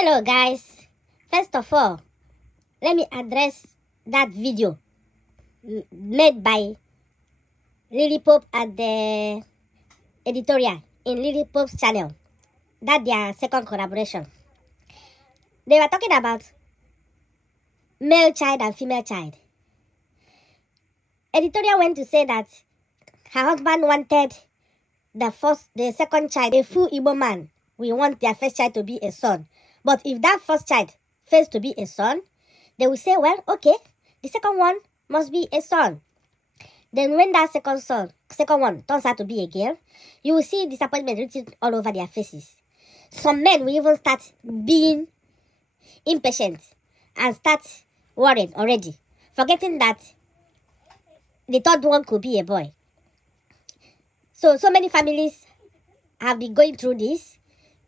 Hello guys, first of all, let me address that video made by Lily Pope at the editorial in Lily Pope's channel. That's their second collaboration. They were talking about male child and female child. Editorial went to say that her husband wanted the second child, a full Igbo man. We want their first child to be a son. But if that first child fails to be a son, they will say, well, okay, the second one must be a son. Then when that second one turns out to be a girl, you will see disappointment written all over their faces. Some men will even start being impatient and start worrying already, forgetting that the third one could be a boy. So many families have been going through this.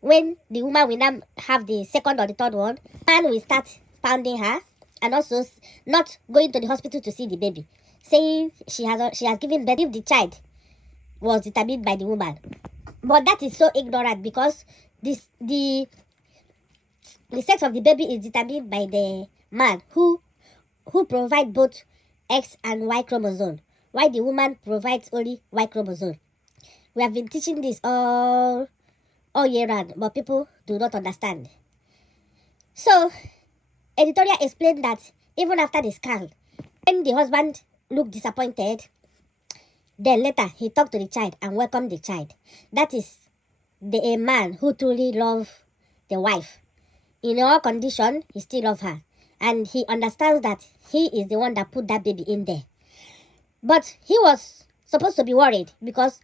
When the woman will now have the second or the third one, man will start pounding her and also not going to the hospital to see the baby, saying she has given birth if the child was determined by the woman. But that is so ignorant, because the sex of the baby is determined by the man who provide both X and Y chromosome, while the woman provides only Y chromosome. We have been teaching this all year round, but people do not understand. So, editorial explained that even after the scan, when the husband looked disappointed, then later he talked to the child and welcomed the child. That is a man who truly loves the wife. In all conditions, he still loves her. And he understands that he is the one that put that baby in there. But he was supposed to be worried, because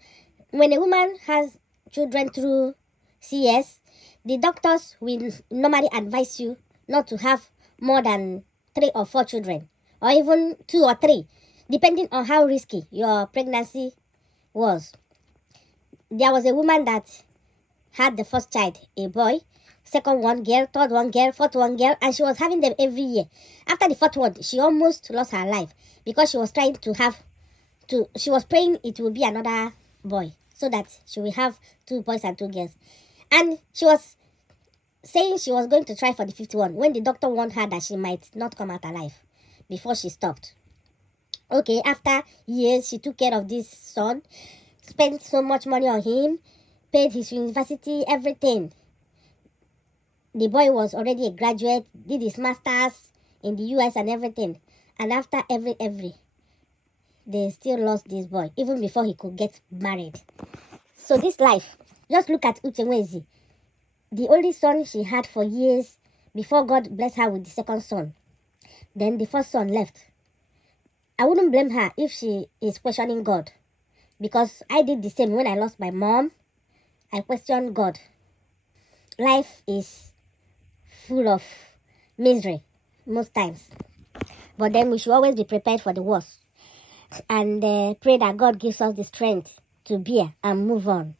when a woman has children through CS, the doctors will normally advise you not to have more than 3 or 4 children, or even 2 or 3, depending on how risky your pregnancy was. There was a woman that had the first child, a boy, second one girl, third one girl, fourth one girl, and she was having them every year. After the fourth one, she almost lost her life, because she was trying she was praying it will be another boy, so that she will have 2 boys and 2 girls. And she was saying she was going to try for the 51 when the doctor warned her that she might not come out alive before she stopped. Okay, after years, she took care of this son, spent so much money on him, paid his university, everything. The boy was already a graduate, did his master's in the US and everything. And after every, they still lost this boy, even before he could get married. So this life, just look at Uchenwezi, the only son she had for years before God blessed her with the second son. Then the first son left. I wouldn't blame her if she is questioning God, because I did the same when I lost my mom. I questioned God. Life is full of misery most times, but then we should always be prepared for the worst and pray that God gives us the strength to bear and move on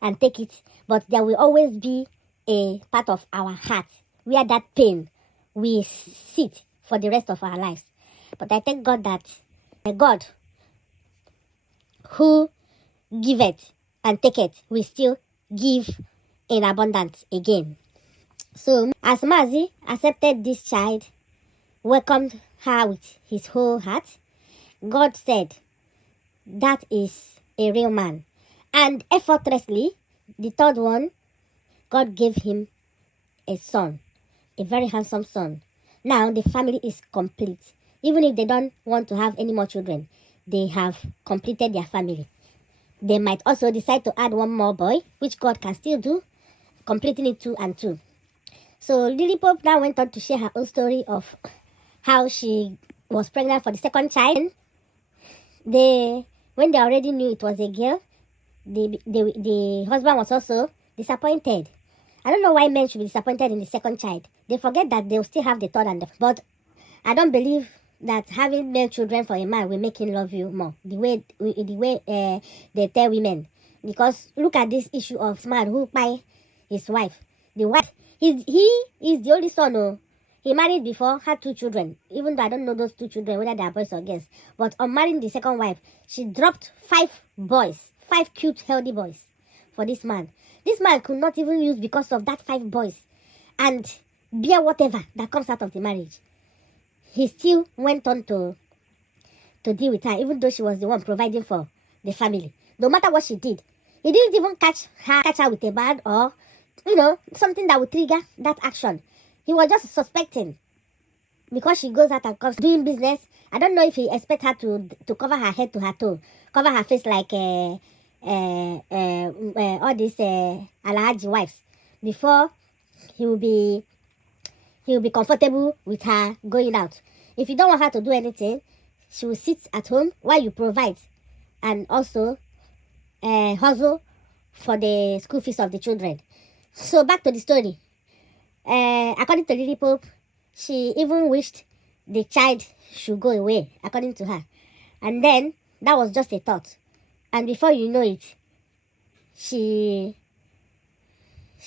and take it. But there will always be a part of our heart where that pain will sit for the rest of our lives. But I thank God that God who giveth and taketh will still give in abundance again. So as Mazi accepted this child, welcomed her with his whole heart, God said, that is a real man. And effortlessly, the third one, God gave him a son, a very handsome son. Now the family is complete. Even if they don't want to have any more children, they have completed their family. They might also decide to add one more boy, which God can still do, completing it 2 and 2. So Lily Pope now went on to share her own story of how she was pregnant for the second child. When they already knew it was a girl, the husband was also disappointed. I don't know why men should be disappointed in the second child. They forget that they'll still have the third and the fourth. But I don't believe that having male children for a man will make him love you more, the way they tell women. Because look at this issue of man who buy his wife. The wife, he is the only son. Oh. He married before, had 2 children. Even though I don't know those 2 children, whether they are boys or girls. But on marrying the second wife, she dropped 5 boys, 5 cute, healthy boys for this man. This man could not even use because of that 5 boys. and bear whatever that comes out of the marriage. He still went on to deal with her, even though she was the one providing for the family. No matter what she did, he didn't even catch her with a bad or, something that would trigger that action. He was just suspecting because she goes out and comes doing business. I don't know if he expect her to cover her head to her toe, cover her face like all these Alhaji wives before he will be comfortable with her going out. If you don't want her to do anything, she will sit at home while you provide and also hustle for the school fees of the children. So back to the story. According to Lily Pope, she even wished the child should go away, according to her. And then that was just a thought. And before you know it, she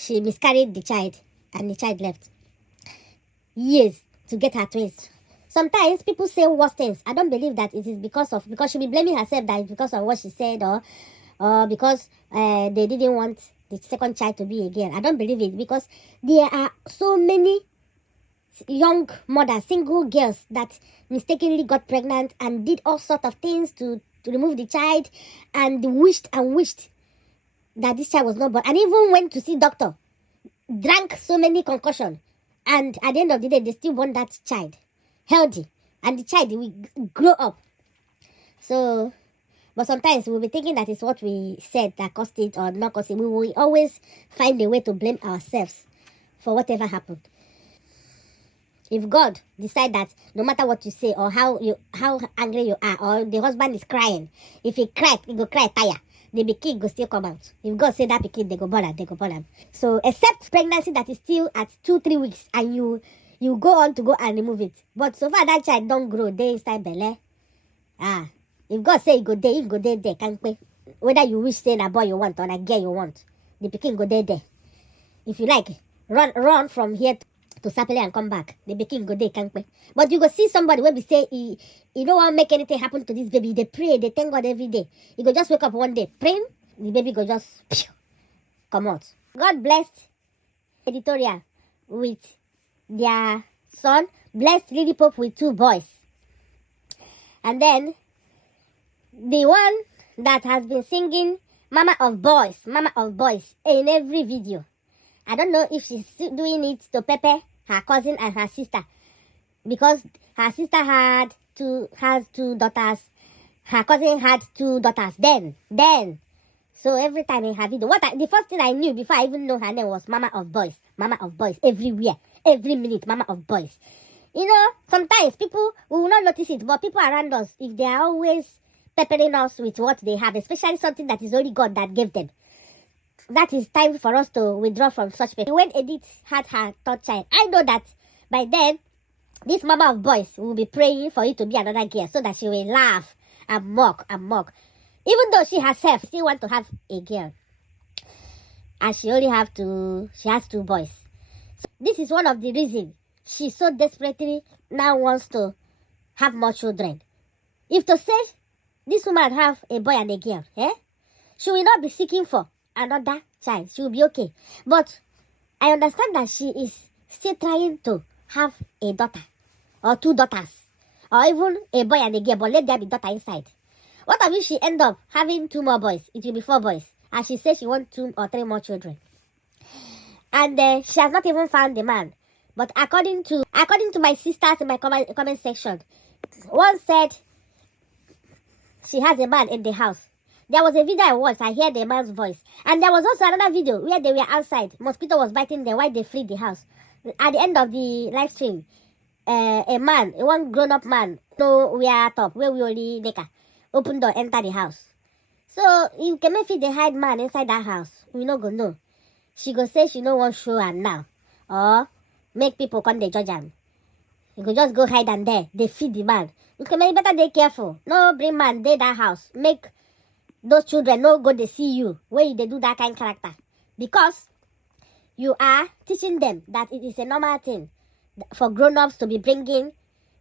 miscarried the child and the child left. Years to get her twins. Sometimes people say worse things. I don't believe that it is because she'll be blaming herself that it's because of what she said or because they didn't want the second child to be a girl. I don't believe it, because there are so many young mothers, single girls that mistakenly got pregnant and did all sorts of things to remove the child and wished that this child was not born, and even went to see doctor, drank so many concussions, and at the end of the day they still want that child healthy, and the child will grow up. So, but sometimes we'll be thinking that it's what we said that caused it or not caused it. We will always find a way to blame ourselves for whatever happened. If God decide that no matter what you say or how angry you are, or the husband is crying, if he cry, he go cry tire, the pikin go still come out. If God say that pikin, they go born am. So except pregnancy that is still at 2-3 weeks and you go on to go and remove it. But so far that child don't grow, they inside belly. If God say he go there, can't pay. Whether you wish say a boy you want or a girl you want, the pikin go there. If you like, run from here to Sapele and come back. The pikin go there, can't pay. But you go see somebody where we say he don't want to make anything happen to this baby. They pray, they thank God every day. He go just wake up one day, praying, the baby go just come out. God blessed editorial with their son, blessed Lily Pope with 2 boys. And then the one that has been singing Mama of Boys in every video. I don't know if she's doing it to pepper her cousin and her sister, because her sister has 2 daughters. Her cousin had 2 daughters then. So every time in her video, the first thing I knew before I even know her name was Mama of Boys, everywhere, every minute, Mama of Boys. Sometimes people will not notice it, but people around us, if they are always peppering us with what they have, especially something that is only God that gave them, that is time for us to withdraw from such people. When Edith had her 3rd child, I know that by then, this Mama of Boys will be praying for it to be another girl so that she will laugh and mock. Even though she herself still want to have a girl. And she has 2 boys. So this is one of the reasons she so desperately now wants to have more children. If to say this woman have a boy and a girl, she will not be seeking for another child. She will be okay. But I understand that she is still trying to have a daughter or 2 daughters, or even a boy and a girl, but let there be daughter inside. What if she end up having 2 more boys? It will be 4 boys. And she says she wants 2 or 3 more children. And she has not even found the man. But according to my sisters in my comment section, one said she has a man in the house. There was a video I watched, I heard the man's voice. And there was also another video where they were outside. Mosquito was biting them while they fled the house. At the end of the live stream, one grown-up man, we are top, where we only open door, enter the house. So, you can maybe the hide man inside that house. We no go know. She go say she no want show am now. Or make people come they judge am. You go just go hide and there. They feed the man. You can maybe better be careful. No bring man there that house. Make those children no go they see you when they do that kind of character. Because you are teaching them that it is a normal thing for grown-ups to be bringing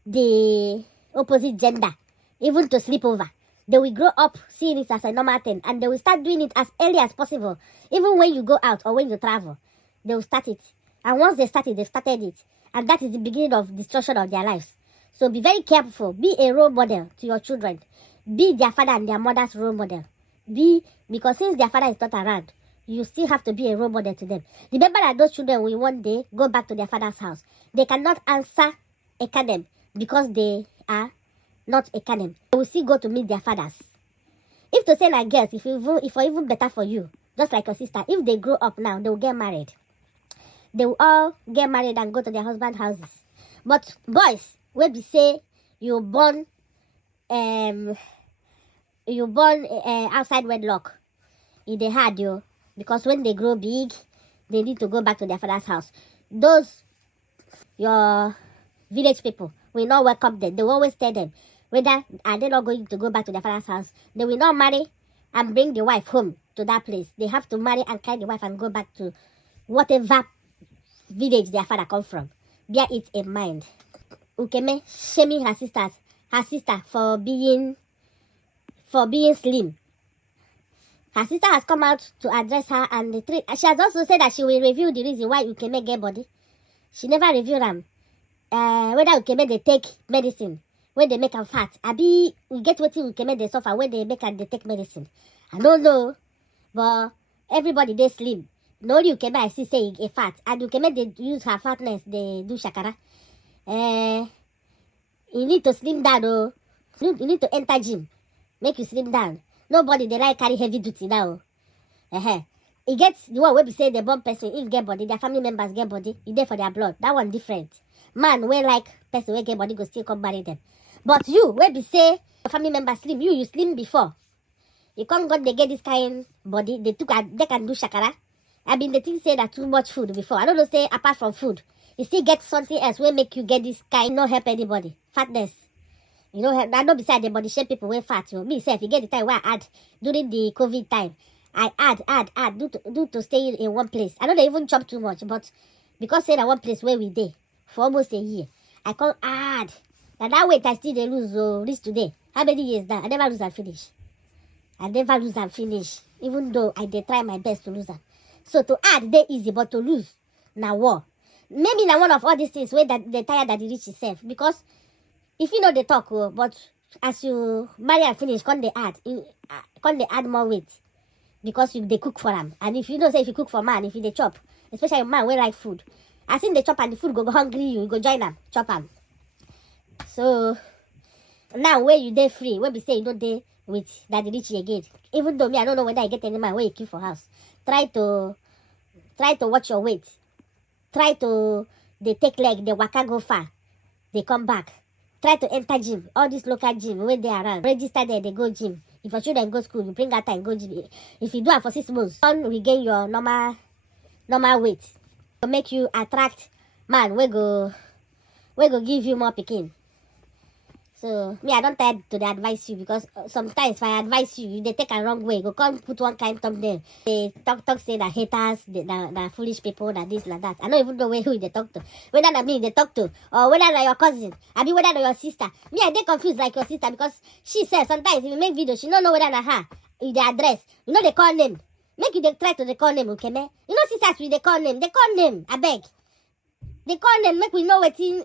the opposite gender, even to sleep over. They will grow up seeing it as a normal thing, and they will start doing it as early as possible. Even when you go out or when you travel, they will start it. And once they started it. And that is the beginning of destruction of their lives. So be very careful. Be a role model to your children. Be their father and their mother's role model. Because since their father is not around, you still have to be a role model to them. Remember that those children will one day go back to their father's house. They cannot answer a canem because they are not a canem. They will still go to meet their fathers. If to say like girls, if even better for you, just like your sister, if they grow up now, they will get married. They will all get married and go to their husband's houses. But boys, when we say you born outside wedlock, they hard you, because when they grow big, they need to go back to their father's house. Those your village people will not welcome them. They will always tell them whether are they not going to go back to their father's house. They will not marry and bring the wife home to that place. They have to marry and carry the wife and go back to whatever village their father come from. Bear it in mind. Ukeme shaming her sister for being slim. Her sister has come out to address her, and she has also said that she will reveal the reason why Ukeme get body. She never revealed them. Whether Ukeme they take medicine when they make them fat. Abi we get what Ukeme they suffer when they make and they take medicine. I don't know, but everybody they slim. No Ukeme I see say a fat, and Ukeme they use her fatness they do shakara. You need to slim down, oh. You need to enter gym. Make you slim down. Nobody they like carry heavy duty now. It gets the one where we say the born person, if get body, their family members get body, it there for their blood. That one different. Man, where like person where get body go still come marry them. But you, where we say your family members slim, you slim before. You can't go they get this kind body, they can do shakara. I mean the thing say that too much food before. I don't know say apart from food. You still get something else will make you get this kind, not help anybody. Fatness. You know, I know beside the body shape people way fat. You know, me say if you get the time where I add during the COVID time, I add do to stay in one place. I know they even chop too much, but because say that one place where we day for almost a year, I can't add. Now that weight I still they lose this today. How many years now? I never lose and finish. Even though I did try my best to lose them. So to add they easy, but to lose now war. Maybe now one of all these things where that they tired that they reach itself, because if you know they talk, but as you marry and finish, can't they add more weight, because they cook for them. And if you know say if you cook for man, if they chop, especially man we like food, as in they chop and the food go hungry, you go join them, chop them. So now where you day free, where we say you know they with that reach again. Even though me I don't know whether I get any man where you keep for house. Try to watch your weight. Try to they take leg, they waka go far, they come back. Try to enter gym, all this local gym when they around. Register there, they go gym. If your children go school, you bring that time, go gym. If you do it for 6 months, don't regain your normal weight. To make you attract man, we go give you more picking. So me, I don't try to advise you, because sometimes if I advise you, they take a wrong way. Go come put one kind thumbnail. They talk say that haters, that foolish people, that this like that. I don't even know who they talk to. Whether that me they talk to, or whether that your cousin, I mean whether that your sister. Me I get confused like your sister, because she says sometimes if you make videos, she don't know whether that her, if they address. You know they call name. Make you they try to call name, okay man? You know sisters we they call name. I beg. They call them, make we know waiting.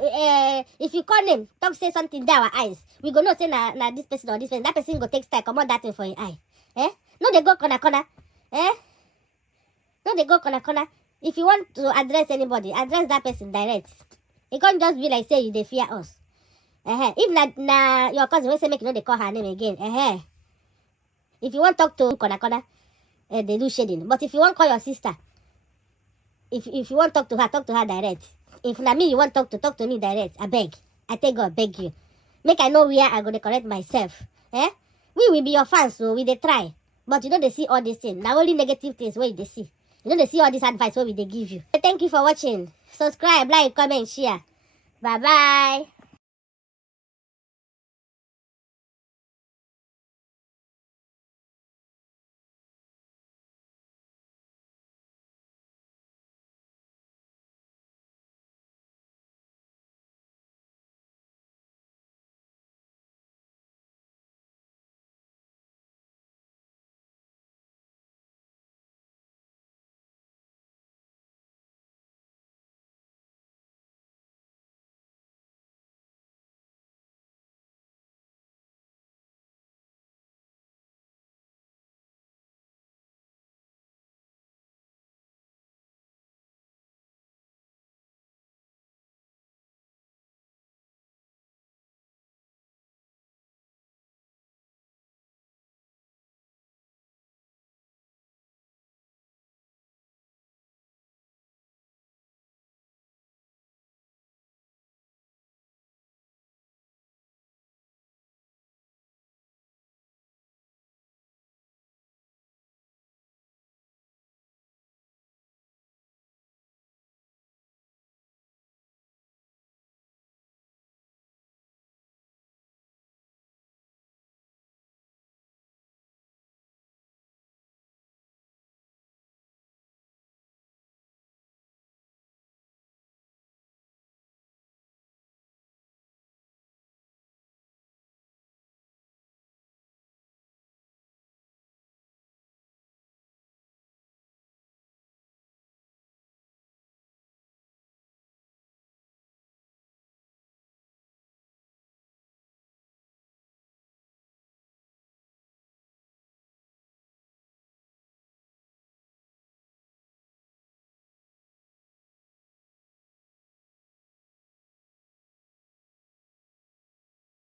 If you call them, talk say something there our eyes. We go know say na this person or this person. That person go take style, come on that thing for your eye. No they go corner. No they go corner. If you want to address anybody, address that person direct. It can't just be like say they fear us. If na your cousin will say make you know they call her name again. If you want to talk to corner, they do shading. But if you want to call your sister, if you want to talk to her direct. If na me you want to talk to me direct, I beg. I tell God, beg you. Make I know where I go to correct myself. We will be your fans, so we they try. But you know they see all these things. Now only negative things where they see. You know they see all this advice where they give you. Thank you for watching. Subscribe, like, comment, share. Bye bye.